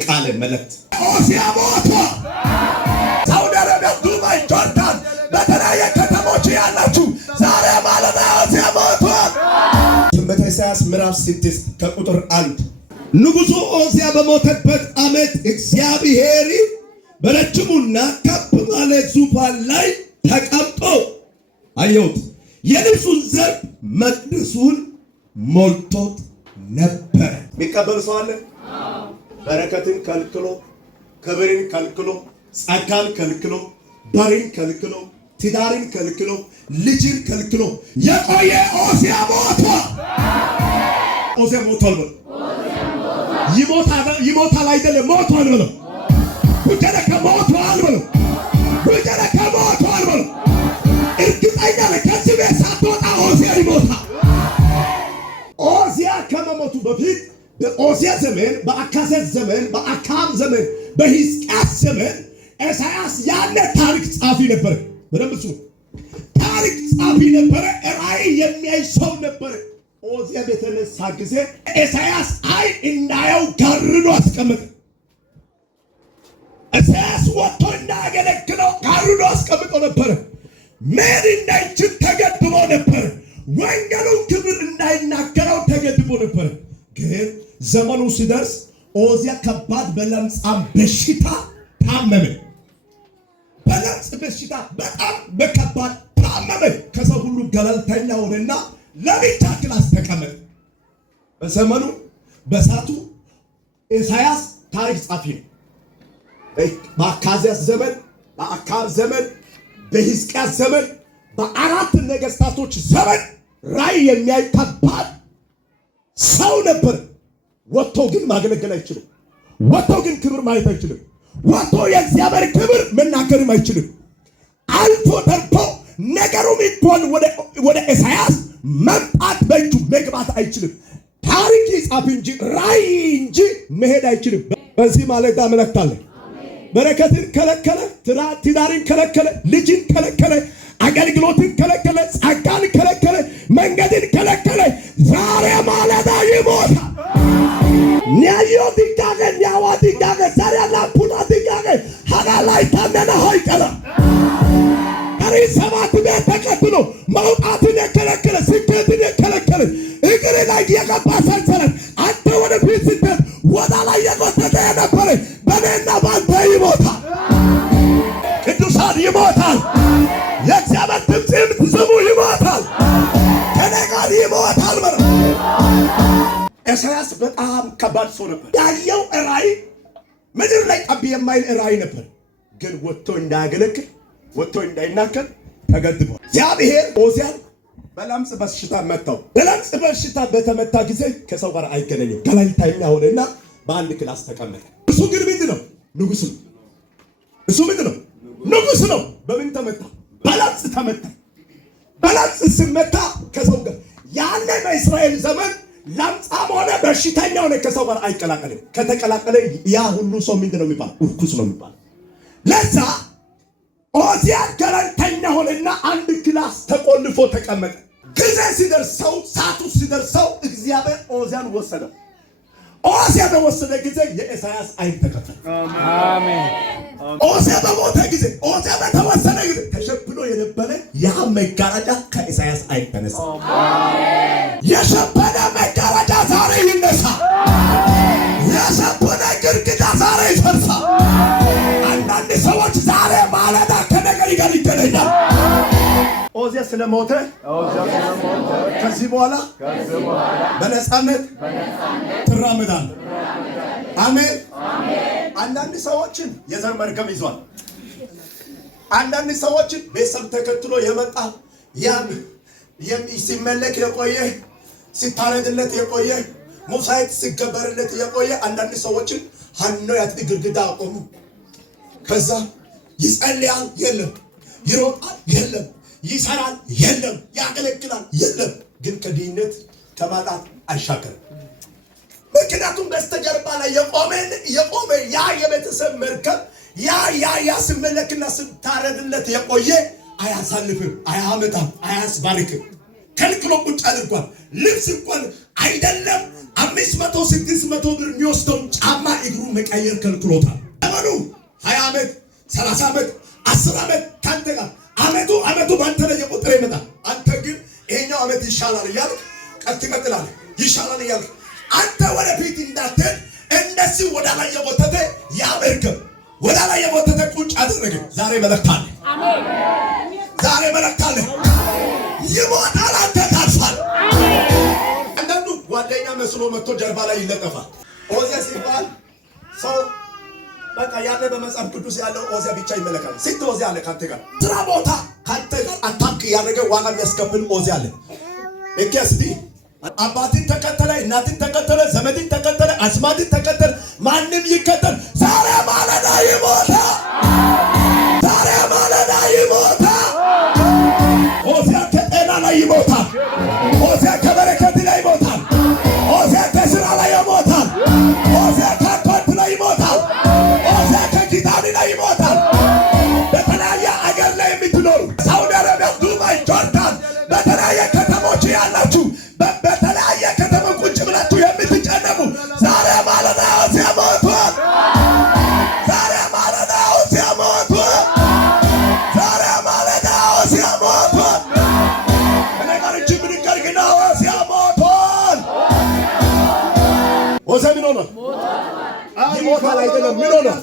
ቃል መልእክት ኦዚያ ሞተ። ሳውዲ አረቢያ፣ ዱባይ፣ ጆርዳን በተለያየ ከተሞች ያላችሁ ዛሬ ማለዳ ኦዚያ ሞተ። ትንቢተ ኢሳይያስ ምዕራፍ 6 ከቁጥር 1 ንጉሡ ኦዚያ በሞተበት ዓመት እግዚአብሔር በረጅሙና ከፍ ባለ ዙፋን ላይ ተቀምጦ አየሁት። የልብሱን ዘርፍ መቅደሱን ሞልቶት ነበር። የሚቀበል ሰው አለ? በረከትን ከልክሎ፣ ክብርን ከልክሎ፣ ጸጋን ከልክሎ፣ ባሪን ከልክሎ፣ ትዳርን ከልክሎ፣ ልጅን ከልክሎ የቆየ ኦዚያ ሞተ። ኦዚያ ሞቷል በለው። ይሞታል አይደለም፣ ሞቷል በለው። ጉጀለከ ሞቷል በለው። ጉጀለከ ሞቷል በለው። እርግጠኛ ነኝ ከዚህ ቤት ሳትወጣ ኦዚያ ይሞታል። ኦዚያ ከመሞቱ በፊት በኦዚያ ዘመን፣ በአካዝያስ ዘመን፣ በአክዓብ ዘመን፣ በሕዝቅያስ ዘመን ኢሳይያስ ያለ ታሪክ ጻፊ ነበረ። በደንብ ስሙ። ታሪክ ጻፊ ነበረ። ራእይ የሚያይ ሰው ነበረ። ኦዚያ በተነሳ ጊዜ ኢሳይያስ አይ እንዳየው ጋርዶ አስቀመጠ። ኢሳይያስ ወጥቶ እንዳገለግለው ጋርዶ አስቀምጦ ነበረ። ምን እንዳይችል ተገድቦ ነበረ። ወንጌሉን ክብር እንዳይናገረው ተገድቦ ነበረ። ግን ዘመኑ ሲደርስ ኦዚያ ከባድ በለምጻም በሽታ ታመመ። በለምጽ በሽታ በጣም በከባድ ታመመ። ከሰው ሁሉ ገለልተኛ ሆነና ለብቻ ክላስ ተቀመጠ። በዘመኑ በሳቱ ኢሳይያስ ታሪክ ጻፊ ነው። በአካዝያስ ዘመን፣ በአክዓብ ዘመን፣ በሕዝቅያስ ዘመን፣ በአራት ነገስታቶች ዘመን ራእይ የሚያይ ከባድ ሰው ነበር። ወጥቶ ግን ማገለገል አይችልም። ወጥቶ ግን ክብር ማየት አይችልም። ወጥቶ የእግዚአብሔር ክብር መናገርም አይችልም። አልፎ ተርፎ ነገሩም እንኳን ወደ ኢሳይያስ መምጣት በእጁ መግባት አይችልም። ታሪክ ይጻፍ እንጂ ራእይ እንጂ መሄድ አይችልም። በዚህ ማለዳ መልእክታለሁ። በረከትን ከለከለ፣ ትዳርን ከለከለ፣ ልጅን ከለከለ፣ አገልግሎትን ከለከለ፣ ጸጋን ከለከለ፣ መንገድን ከለከለ ዛሬ ማለዳ ይሞታል። ኒያዮ ዲጋገ ኒያዋ ዲጋገ ዛሬ ላፑና ዲጋገ ሀላላይ ታመና ሆይቀላ አሬ ሰባት ቤት ተቀብሎ መውጣትን የከለከለ፣ ስኬትን የከለከለ፣ እግር ላይ የገባ ሰንሰለት አንተ ወደ ፊት ስትሄድ ወደ ላይ የጎተተ የነበረ በኔና ባንተ ይሞታል። ቅዱሳን ይሞታል። የእግዚአብሔር ድምፅ የምትሰሙ ይሞታል። ከኔ ጋር ይሞታል። ኢሳይያስ በጣም ከባድ ሰው ነበር። ያየው ራእይ ምድር ላይ ጠብ የማይል ራእይ ነበር። ግን ወጥቶ እንዳያገለግል፣ ወጥቶ እንዳይናገር ተገድቧል። እግዚአብሔር ኦዚያን በለምጽ በሽታ መታው። በለምጽ በሽታ በተመታ ጊዜ ከሰው ጋር አይገናኝም። ገለልተኛ ሆነና በአንድ ክላስ ተቀመጠ። እሱ ግን ምንድን ነው? ንጉሥ ነው። እሱ ምንድን ነው? ንጉሥ ነው። በምን ተመታ? በለምጽ ተመታ። በለምጽ ሲመታ ከሰው ጋር ያለ በእስራኤል ዘመን ለምጻም ሆነ በሽተኛ ሆነ ከሰው ጋር አይቀላቀልም። ከተቀላቀለ ያ ሁሉ ሰው ምንድን ነው የሚባለው? እርኩስ ነው የሚባለው። ለዛ ኦዚያ ገለልተኛ ሆነና አንድ ክላስ ተቆልፎ ተቀመጠ። ጊዜ ሲደርሰው፣ ሰዓቱ ሲደርሰው እግዚአብሔር ኦዚያን ወሰደው። ኦዚያ በወሰደ ጊዜ የኢሳይያስ አይን ተከፈተ። አሜን። ኦዚያ በሞተ ጊዜ፣ ኦዚያ በተወሰደ ጊዜ ተሸፍኖ የነበረ ያ መጋረጃ ከኢሳይያስ አይን ተነሳ። የሸፈነ መጋረጃ ዛሬ ይነሳ። የሸፈነ ግድግዳ ዛሬ ይፈርሳ። አንዳንድ ሰዎች ዛሬ ማለዳ ከነገር ጋር ይገናኛል። ኦዚያ ስለሞተ ከዚህ በኋላ በነፃነት ትራመዳለህ። አሜን። አንዳንድ ሰዎችን የዘር መርገም ይዟል። አንዳንድ ሰዎችን ቤተሰብ ተከትሎ የመጣ ሲመለክ የቆየ፣ ሲታረድለት የቆየ፣ ሙሳይት ሲገበርለት የቆየ አንዳንድ ሰዎችን ሀኖ ያት ግድግዳ አቆሙ። ከዛ ይጸልያል፣ የለም። ይሮጣል፣ የለም። ይሰራል፣ የለም። ያገለግላል፣ የለም። ግን ከድህነት ከማጣት አይሻገርም። ምክንያቱም በስተጀርባ ላይ የቆመ ያ የቤተሰብ መርከብ ያ ሲመለክና ሲታረድለት የቆየ አያሳልፍም፣ አያመጣም፣ አያስባርክም። ከልክሎ ቁጭ አድርጓል። ልብስ እንኳን አይደለም 500 600 ብር የሚወስደውን ጫማ እግሩ መቀየር ከልክሎታል። ዘመኑ 20 ዓመት 30 ዓመት 10 ዓመት ካንተ ጋር አመቱ ባንተ ላይ የቆጠረ ይመጣል። አንተ ግን ይሄኛው አመት ይሻላል እያልክ ትቀጥላለህ። ይሻላል እያልክ አንተ ወደፊት እንዳትሄድ እንደዚህ ወደ ላይ የሞተተ ያመርገም ወደ ላይ የሞተተ ቁጭ አደረገ። ዛሬ መለክታለ አሜን። ዛሬ መለክታለ ይሞታል፣ አንተ ታርፋል። አንዳንዱ ጓደኛ መስሎ መጥቶ ጀርባ ላይ ይለጠፋል። ኦዚያ ሲባል ሰው በቃ ያለ በመጽሐፍ ቅዱስ ያለው ኦዚያ ብቻ ይመለካል። ስንት ኦዚያ አለ ካንተ ጋር ስራ ቦታ ካንተ ጋር አታክ ያደረገ ዋጋ የሚያስከፍል ኦዚያ አለ። እከስቲ አባትን ተከተለ፣ እናትን ተከተለ፣ ዘመድን ተከተለ፣ አስማትን ተከተለ፣ ማንም ይከተል፣ ዛሬ ማለዳ ይሞታል። ዛሬ ማለዳ ይሞታል። ኦዚያ ከጤና ላይ ይሞታል። ኦዚያ ከበረከት ላይ ይሞታል። ኦዚያ ከስራ ላይ ይሞታል። ኦዚያ ከኮንት ላይ ይሞታል። ኦዚያ ከኪዳን ላይ ይሞታል። በተለያየ አገር ላይ የምትኖሩ ሳውዲ አረቢያ፣ ዱባይ፣ ጆርዳን በተለያየ ከተሞች ያላችሁ በተለያየ ከተማ ቁጭ ብላችሁ የምትጨነቁ ዛሬ ማለዳ ኦዚያ ሞቷል። ዛሬ ማለዳ ኦዚያ ሞቷል። ዛሬ ማለዳ ኦዚያ ሞቷል። እኔ ጋር እጅ ምንቀር ግን ኦዚያ ሞቷል። ኦዚያ ምን ሆኗል? ይሞታል አይደለም፣ ምን ሆኗል?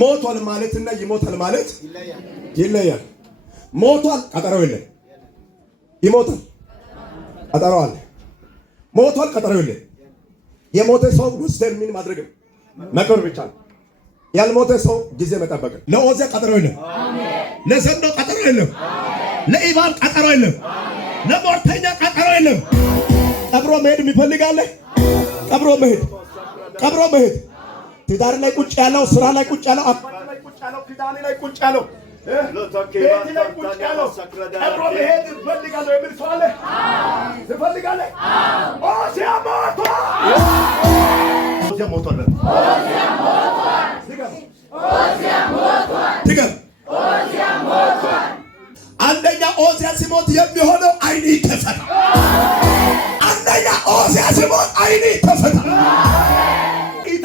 ሞቷል ማለትና ይሞታል ማለት ይለያል። ሞቷል ቀጠሮ የለም። ይሞታል ቀጠሮ አለ። ሞቷል ቀጠሮ የለም። የሞተ ሰው ውስደን ምን ማድረግ መቀር ብቻ ነው። ያልሞተ ሰው ጊዜ መጠበቅ። ለኦዚያ ቀጠሮ የለም። ለዘንዶ ቀጠሮ የለም። ለኢባብ ቀጠሮ የለም። ለሞርተኛ ቀጠሮ የለም። ቀብሮ መሄድ የሚፈልጋለ ቀብሮ መሄድ ትዳር ላይ ቁጭ ያለው፣ ስራ ላይ ቁጭ ያለው፣ ኪዳን ላይ ቁጭ ያለው፣ ቤት ላይ ቁጭ ያለው ቀብሮ መሄድ ይፈልጋለሁ የሚል ሰው አለ? ትፈልጋለህ? ኦዚያ ሞቷል። ኦዚያ ሞቷል። አንደኛ ኦዚያ ሲሞት የሚሆነው አይን ይከፈታል። አንደኛ ኦዚያ ሲሞት አይን ይከፈታል።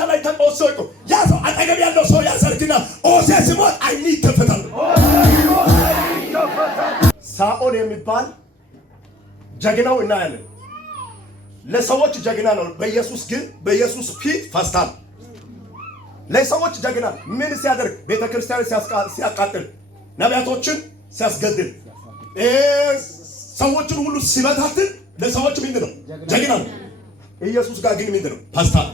ላይ ተቆሰቁ ያ ሰው አጠገብ ያለው ሰው ያሰርግና ኦዚያ ሲሞት አይን ይከፈታል። ሳኦል የሚባል ጀግናው እናያለን። ለሰዎች ጀግና ነው። በኢየሱስ ፊት ፈስታል። ለሰዎች ጀግና ምን ሲያደርግ? ቤተክርስቲያን ሲያቃጥል፣ ነቢያቶችን ሲያስገድል፣ ሰዎችን ሁሉ ሲበታትን ለሰዎች ምንድነው? ጀግና ነው። ኢየሱስ ጋር ግን ምንድነው? ፈስታል።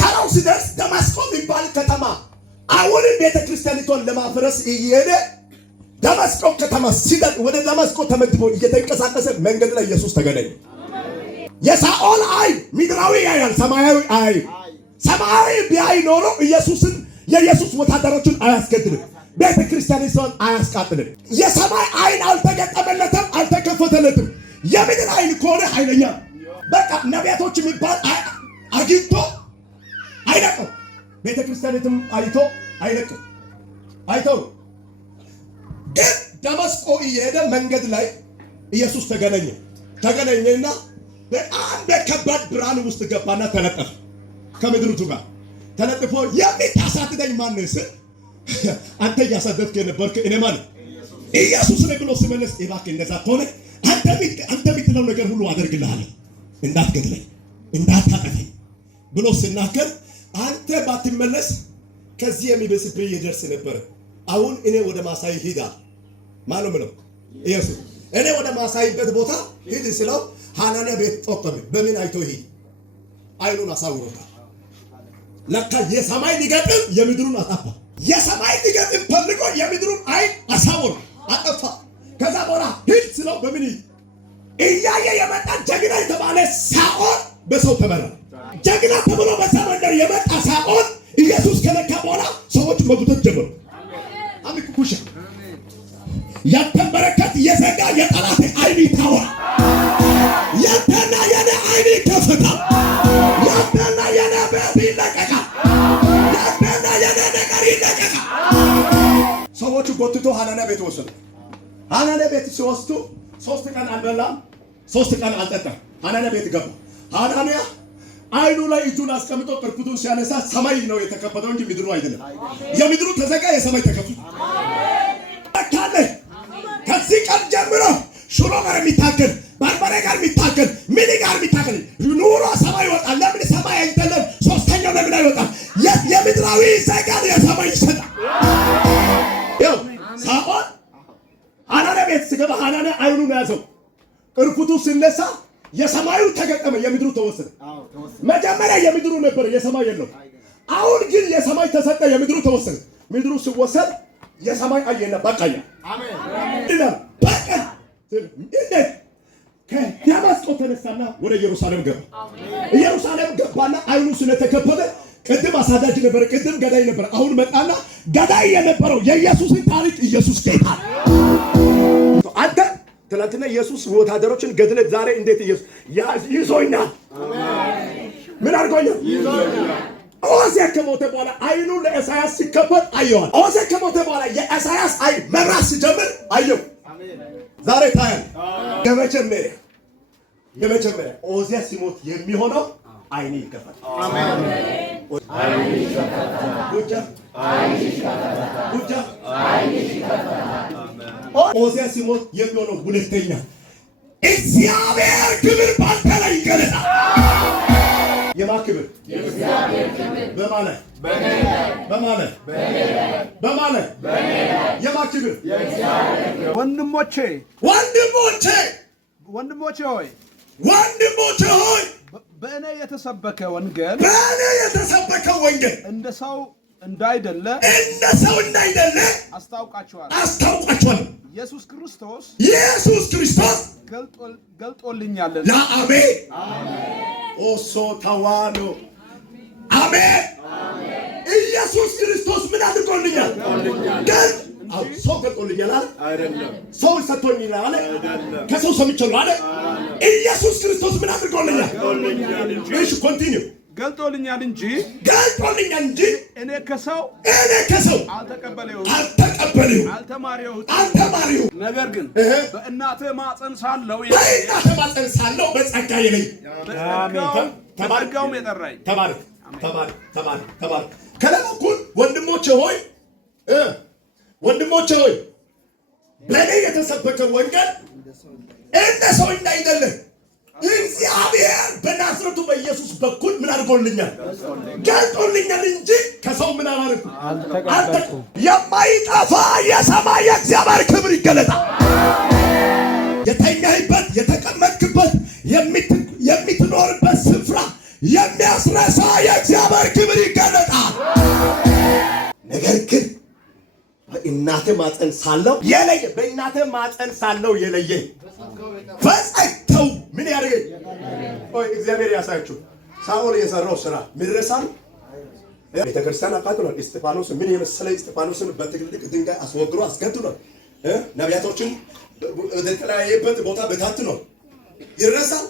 ተራው ሲደርስ ደማስቆ የሚባል ከተማ አሁንም ቤተክርስቲያኒቷን ለማፍረስ እየሄደ ደማስቆ ከተማ ሲደርስ ወደ ደማስቆ ተመድቦ እየተንቀሳቀሰ መንገድ ላይ ኢየሱስ ተገናኘ። የሳኦል አይን ምድራዊ ያያል፣ ሰማያዊ አይ ሰማያዊ ቢያይ ኖሮ የኢየሱስ ወታደሮችን አያስገድልም፣ ቤተክርስቲያኒቷን አያስቃጥልም። የሰማይ አይን አልተገጠመለትም፣ አልተከፈተለትም። የምድር አይን ከሆነ ኃይለኛ በቃ ነቢያቶች የሚባል አግኝቶ አይለቅም። ቤተክርስቲያኒቱም አይቶ አይለቅም። አይተው ግን ደማስቆ እየሄደ መንገድ ላይ ኢየሱስ ተገናኘና በጣም በከባድ ብርሃን ውስጥ ገባና ተለጠፈ። ከምድሪቱ ጋር ተለጥፎ የሚታሳድደኝ ማን ነው ስል አንተ እያሳደድክ የነበርክ እኔ ማለት ኢየሱስ ነኝ ብሎ ሲመለስ እባክህ እንደዛ ከሆነ አንተ የምትለው ነገር ሁሉ አደርግልሃለሁ፣ እንዳትገድለኝ እንዳታጠፈኝ ብሎ ሲናገር አንተ ባትመለስ ከዚህ የሚበስብህ ይደርስ ነበር። አሁን እኔ ወደ ማሳይ ሂዳ ማነው ምለው ኢየሱስ እኔ ወደ ማሳይበት ቦታ ሂድ ስለው ሐናንያ ቤት ጦቀመ። በምን አይቶ ሂድ? አይኑን አሳውሮታል። ለካ የሰማይ ሊገጥም የምድሩን አጠፋ። የሰማይ ሊገጥም ፈልጎ የምድሩን አይን አሳውሮ አጠፋ። ከዛ በኋላ ሂድ ስለው በምን እያየ የመጣ ጀግና የተባለ ሳኦል በሰው ተመራ። ጀግና ተብሎ በዛ መንደር የመጣ ሳኦል ኢየሱስ ከነካ በኋላ ሰዎች መጉተት ጀመሩ። አሚን ኩኩሽ ያንተን በረከት የዘጋ የጠላት አይን ይታወራ። ያንተና የኔ አይን ይከፈታል። ያንተና የኔ ቤት ይለቀቃል። ያንተና የኔ ነገር ይለቀቃል። ሰዎቹ ጎትቶ ሐናንያ ቤት ወሰዱ። ሐናንያ ቤት ሲወስዱ 3 ቀን አልበላም 3 ቀን አልጠጣም። ሐናንያ ቤት ገባ። ሐናንያ አይኑ ላይ እጁን አስቀምጦ ቅርፊቱን ሲያነሳ ሰማይ ነው የተከፈተው እንጂ ምድሩ አይደለም። የምድሩ ተዘጋ፣ የሰማይ ተከፈተ። ካለ ከዚህ ቀን ጀምሮ ሽሮ ጋር የሚታገል ባርባሬ ጋር የሚታገል ምን ጋር የሚታገል ኑሮ ሰማይ ይወጣል። ለምን ሰማይ አይደለም? ሶስተኛው ለምን አይወጣም? የምድራዊ ዘጋን የሰማይ ይሰጣል። ይኸው ሳኦል ሐናንያ ቤት ሲገባ ሐናንያ አይኑን ያዘው። ቅርፊቱ ሲነሳ የሰማዩ ተገጠመ፣ የምድሩ ተወሰደ። መጀመሪያ የምድሩ ነበር፣ የሰማይ የለው። አሁን ግን የሰማይ ተሰጠ፣ የምድሩ ተወሰደ። ምድሩ ሲወሰድ የሰማይ አየና በቃያ። አሜን። በቃ እንዴት ከደማስቆ ተነሳና ወደ ኢየሩሳሌም ገባ። ኢየሩሳሌም ገባና አይኑ ስለተከፈተ ቅድም አሳዳጅ ነበር፣ ቅድም ገዳይ ነበር። አሁን መጣና ገዳይ የነበረው የኢየሱስን ታሪክ ኢየሱስ ጌታ አንተ ትላንትና ኢየሱስ ወታደሮችን ገድለ ዛሬ እንዴት ኢየሱስ ይዞኛል? ምን አድርጎኛል? ይዞኛል። ኦሴዕ ከሞተ በኋላ አይኑ ለኢሳያስ ሲከፈት አየዋል። ኦሴዕ ከሞተ በኋላ የኢሳያስ አይን መብራት ሲጀምር አየው። ዛሬ ታያል። የመጀመሪያ ኦሴዕ ሲሞት የሚሆነው አይኔ ይከፈታል። አሜን። አይኔ ይከፈታል። ኦሴዕ ሲሞት የሚሆነው ሁለተኛ እግዚአብሔር ክብር ባንተ ላይ ይገለጣል። የማ ክብር? የእግዚአብሔር ክብር በማለት የማ ክብር? የእግዚአብሔር ክብር። ወንድሞቼ ሆይ በእኔ የተሰበከ ወንጌል እንደ ሰው እንዳይደለ አስታውቃችኋል። ኢየሱስ ክርስቶስ ገልጦልኛል። ለአሜን ኦሶ ተዋሎ አሜን። ኢየሱስ ክርስቶስ ምን አድርጎልኛል? ሰው ገልጦልኛል አይደለም። ሰው ሰጥቶኛል አለ። ከሰው ሰምቻለሁ አለ። ኢየሱስ ክርስቶስ ምን አድርጎልኛል? እሺ ኮንቲኒው ገልጦልኛል እንጂ እኔ ከሰው አልተቀበለሁም፣ አልተማሪሁም። ነገር ግን በእናቴ ማፀን ሳለሁ በጸጋ የለኝ በጸጋውም የጠራኝ ተባረክ። ከላይ በኩል ወንድሞቼ ሆይ በእኔ የተሰበከ ወንጌል እንደ ሰው እንዳይደለ እግዚአብሔር በናዝሬቱ በኢየሱስ በኩል ምን አድርጎልኛል? ገልጦልኛል እንጂ ከሰው ምን አላደረኩም። የማይጠፋ የሰማይ የእግዚአብሔር ክብር ይገለጣል። የተኛህበት፣ የተቀመጥክበት፣ የምትኖርበት ስፍራ የሚያስረሳ የእግዚአብሔር ክብር ይገለጣል። ነገር ግን በእናቴ ማፀን ሳለው የለየኝ በጸጋው ምን ያደርገኝ? እግዚአብሔር ያሳያችሁ። ሳኦል የሰራው ስራ ምድረሳን ቤተክርስቲያን አቃጥሏል። እስጢፋኖስ ምን የመሰለ እስጢፋኖስን በትልቅ ድንጋይ አስወግሮ አስገድሏል። ነቢያቶችን ወደ ተለያየበት ቦታ በታትኗል። ይረሳል።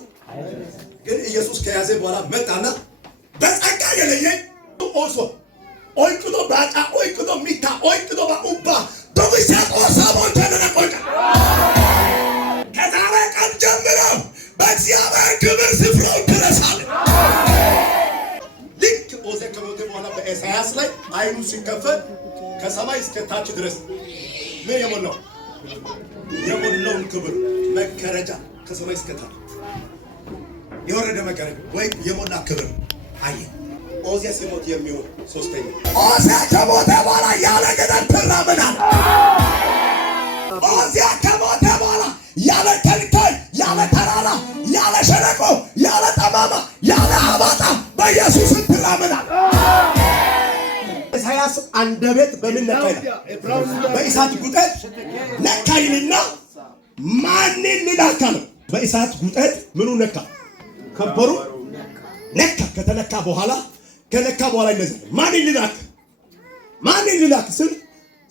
ግን ኢየሱስ ከያዘ በኋላ መጣና በጸጋ የለየኝ ኦሶ ኦይቅዶ ባጫ ኦይቅዶ ሚታ ኦይቅዶ ባኡባ ዶግሻቆ ሳቦን ተነቆጫ ከዛሬ ቀን ጀምሮ በእግዚአብሔር ክብር ስፍራው ድረሳል። ልክ ኦሴዕ ከሞተ በኋላ በኢሳያስ ላይ አይኑ ሲከፈት ከሰማይ እስከ ታች ድረስ ምን የሞላውን ክብር መጋረጃ ከሰማይ እስከ ታች የወረደ መጋረጃ ወይ የሞላ ክብር አየ። ኦሴዕ ሲሞት የሚሆን ሶስተኛ ኦሴዕ ከሞተ በኋላ ያለ ገደል ትራመዳል። ኦሴዕ ከሞተ በኋላ ያለ ከልካይ፣ ያለ ተራራ፣ ያለ ሸለቆ፣ ያለ ጠማማ፣ ያለ አባጣ በኢየሱስ ትራመዳል። ኢሳያስ አንደበት በምን ነካይ? በእሳት ጉጠት ነካይልና ማንን ልላካ ነው? በእሳት ጉጠት ምኑ ነካ? ከበሩ ነካ። ከተነካ በኋላ እንደዚህ ማንን ልላክ ስል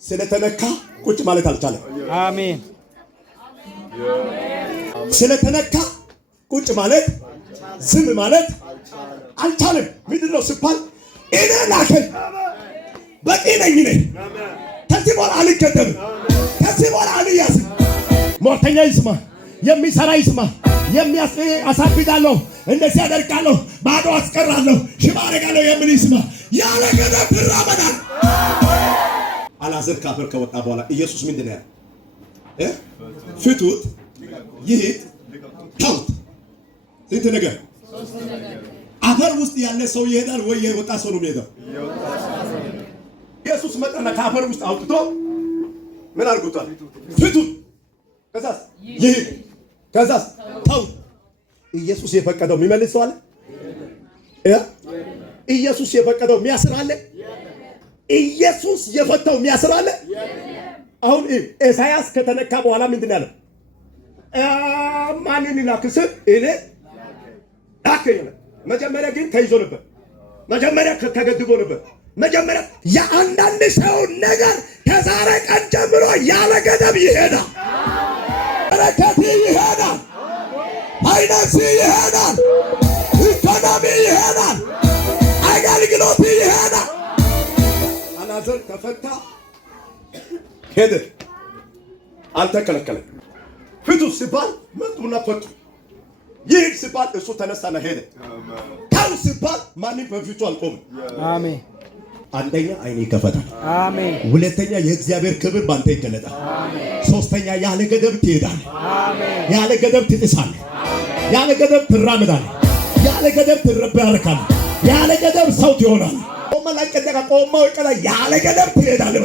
ስለተነካ ቁጭ ማለት አልቻለም። አሜን። ስለተነካ ቁጭ ማለት ዝም ማለት አልቻለም። ምንድነው ሲባል እኔ ላከኝ፣ በቂ ነኝ ነኝ። ከዚህ በኋላ አልገደብም፣ ከዚህ በኋላ አልያዝም። ሟርተኛ ይስማ፣ የሚሰራ ይስማ። አሳብዳለሁ፣ እንደዚህ አደርጋለሁ፣ ባዶ አስቀራለሁ፣ ሽባ አደርጋለሁ የሚል ይስማ። ያለ ገደብ ትራመዳል። አልዓዛር ከአፈር ከወጣ በኋላ ኢየሱስ ምንድን ነው ያለው? ፍቱት፣ ይሂድ፣ ተውት። ስንት ነገር አፈር ውስጥ ያለ ሰው ይሄዳል ወይ የወጣ ሰው ነው የሚሄደው? ኢየሱስ መጣና ከአፈር ውስጥ አውጥቶ ምን አድርጎታል? ፍቱት፣ ከዛስ ይሂድ፣ ከዛስ ተውት። ኢየሱስ የፈቀደው የሚመልስ ሰው አለ? ኢየሱስ የፈቀደው የሚያስር አለ? ኢየሱስ የፈታው የሚያስር አለ? አሁን ኢሳያስ ከተነካ በኋላ ምንድን ያለው? ማንን ላክስ? እኔ ላከኝ። መጀመሪያ ግን ተይዞ ነበር። መጀመሪያ ተገድቦ ነበር። መጀመሪያ የአንዳንድ ሰው ነገር ከዛሬ ቀን ጀምሮ ያለ ገደብ ይሄዳል። በረከት ይሄዳል። ፋይናንስ ይሄዳል። ኢኮኖሚ ይሄዳል። አገልግሎት ይሄዳል። አልዓዛር ተፈታ፣ ሄደ፣ አልተከለከለም። ፍቱ ሲባል መጡና ፈቱ። ይሂድ ሲባል እሱ ተነሳና ሄደ። ተው ሲባል ማንም በፊቱ አልቆምም። አሜን። አንደኛ አይኔ ይከፈታል። አሜን። ሁለተኛ የእግዚአብሔር ክብር ባንተ ይገለጣል። አሜን። ሶስተኛ ያለ ገደብ ትሄዳለህ። አሜን። ያለ ገደብ ትጥሳለህ። ያለ ገደብ ትራመዳለህ። ያለ ገደብ ትረባረካለህ። ያለ ገደብ ሰው ትሆናለህ። ቆመ ላይ ቀደቃ ቆመው ይቀላ ያለ ገደብ ትሄዳለህ።